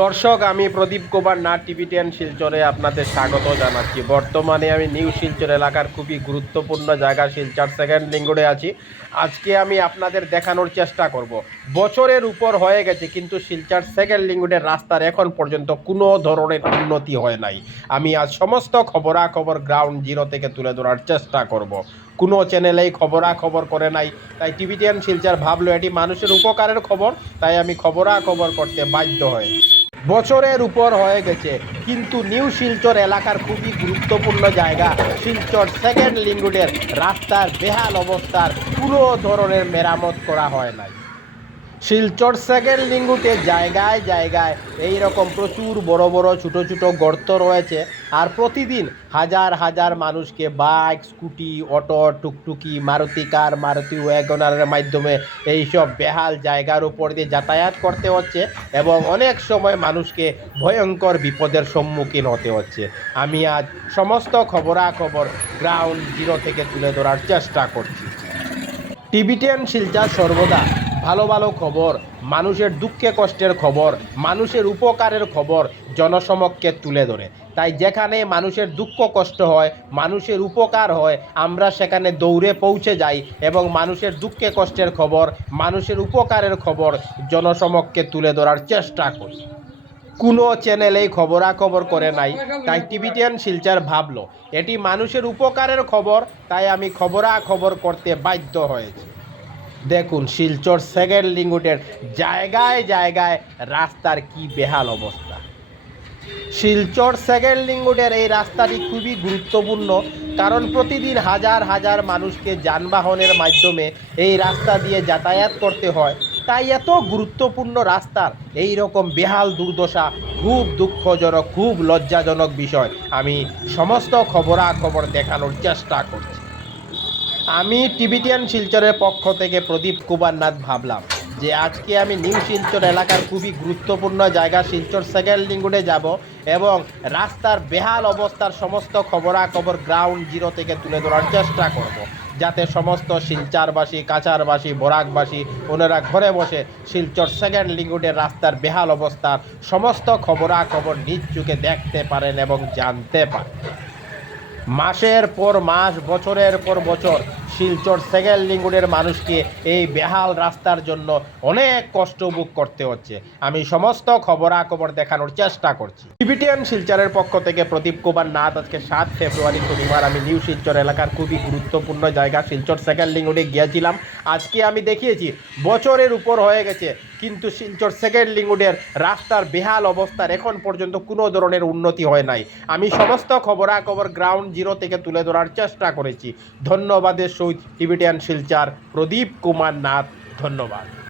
দর্শক, আমি Pradip Kumar Nath TV ten শিলচরে আপনাদের স্বাগত জানাচ্ছি। বর্তমানে আমি নিউ শিলচর এলাকার খুবই গুরুত্বপূর্ণ জায়গা, শিলচর সেকেন্ড লিঙ্গুড়ে আছি। আজকে আমি আপনাদের দেখানোর চেষ্টা করব। বছরের উপর হয়ে গেছে, কিন্তু শিলচর সেকেন্ড লিঙ্গুডের রাস্তার এখন পর্যন্ত কোনো ধরনের উন্নতি হয় নাই। আমি আজ সমস্ত খবরাখবর গ্রাউন্ড জিরো থেকে তুলে ধরার চেষ্টা করব। কোনো চ্যানেলেই খবরাখবর করে নাই। তাই টিভি টেন শিলচর ভাবলো, এটি মানুষের উপকারের খবর। তাই আমি খবরাখবর করতে বাধ্য হই। বছরের উপর হয়ে গেছে। কিন্তু নিউ শিলচর এলাকার খুবই গুরুত্বপূর্ণ জায়গা। শিলচর সেকেন্ড লিঙ্গুডের রাস্তার বেহাল অবস্থার কোনো ধরনের মেরামত করা হয় নাই। শিলচর সেকেন্ড লিঙ্গুতে জায়গায় জায়গায় এই রকম প্রচুর বড় বড় ছোট ছোট গর্ত রয়েছে। আর প্রতিদিন হাজার হাজার মানুষকে বাইক, স্কুটি, অটো, টুকটুকি, মারুতি কার, মারুতি ওয়াগনারের মাধ্যমে এইসব বেহাল জায়গার উপর দিয়ে যাতায়াত করতে হচ্ছে এবং অনেক সময় মানুষকে ভয়ঙ্কর বিপদের সম্মুখীন হতে হচ্ছে। আমি আজ সমস্ত খবরাখবর গ্রাউন্ড জিরো থেকে তুলে ধরার চেষ্টা করছি। টিভি টেন শিলচর সর্বদা ভালো ভালো খবর, মানুষের দুঃখে কষ্টের খবর, মানুষের উপকারের খবর জনসমক্ষে তুলে ধরে। তাই যেখানে মানুষের দুঃখ কষ্ট হয়, মানুষের উপকার হয়, আমরা সেখানে দৌড়ে পৌঁছে যাই এবং মানুষের দুঃখে কষ্টের খবর, মানুষের উপকারের খবর জনসমক্ষে তুলে ধরার চেষ্টা করি। কোনো চ্যানেলেই খবরাখবর করে নাই, তাই টিভি টেন শিলচার ভাবলো, এটি মানুষের উপকারের খবর, তাই আমি খবরাখবর করতে বাধ্য হয়েছি। দেখুন শিলচর সেকেন্ড লিঙ্গুটের জায়গায় জায়গায় রাস্তার কি বেহাল অবস্থা। শিলচর সেকেন্ড লিঙ্গুটের এই রাস্তাটি খুবই গুরুত্বপূর্ণ, কারণ প্রতিদিন হাজার হাজার মানুষকে যানবাহনের মাধ্যমে এই রাস্তা দিয়ে যাতায়াত করতে হয়। তাই এত গুরুত্বপূর্ণ রাস্তার এই রকম বেহাল দুর্দশা খুব দুঃখজনক, খুব লজ্জাজনক বিষয়। আমি সমস্ত খবরাখবর দেখানোর চেষ্টা করছি। আমি টিবিটিয়ান শিলচরের পক্ষ থেকে প্রদীপ কুমার নাথ ভাবলাম যে আজকে আমি নিউ শিলচর এলাকার খুবই গুরুত্বপূর্ণ জায়গা শিলচর সেকেন্ড লিঙ্গুডে যাব এবং রাস্তার বেহাল অবস্থার সমস্ত খবরাখবর গ্রাউন্ড জিরো থেকে তুলে ধরার চেষ্টা করব। যাতে সমস্ত শিলচারবাসী কাচারবাসী বরাকবাসী, ওনারা ঘরে বসে শিলচর সেকেন্ড লিঙ্গুডের রাস্তার বেহাল অবস্থার সমস্ত খবরাখবর নিজ চোখে দেখতে পারেন এবং জানতে পারেন মাসের পর মাস, বছরের পর বছর শিলচর সেকেন্ড লিঙ্গুডের মানুষকে এই বেহাল রাস্তার জন্য অনেক কষ্ট ভোগ করতে হচ্ছে। আমি সমস্ত খবরাখবর দেখানোর চেষ্টা করছি। টিভিটিয়ান শিলচরের পক্ষ থেকে প্রদীপ কুমার নাথ আজকে সাত ফেব্রুয়ারি শনিবার আমি নিউ শিলচর এলাকার খুবই গুরুত্বপূর্ণ জায়গা শিলচর সেকেন্ড লিঙ্গুডে গিয়েছিলাম। আজকে আমি দেখিয়েছি, বছরের উপর হয়ে গেছে। কিন্তু শিলচর সেকেন্ড লিঙ্গুডের রাস্তার বেহাল অবস্থার এখন পর্যন্ত কোনো ধরনের উন্নতি হয় নাই। আমি সমস্ত খবরাখবর গ্রাউন্ড জিরো থেকে তুলে ধরার চেষ্টা করেছি। ধন্যবাদের সহিত টিভিটিয়ান শিলচার প্রদীপ কুমার নাথ, ধন্যবাদ।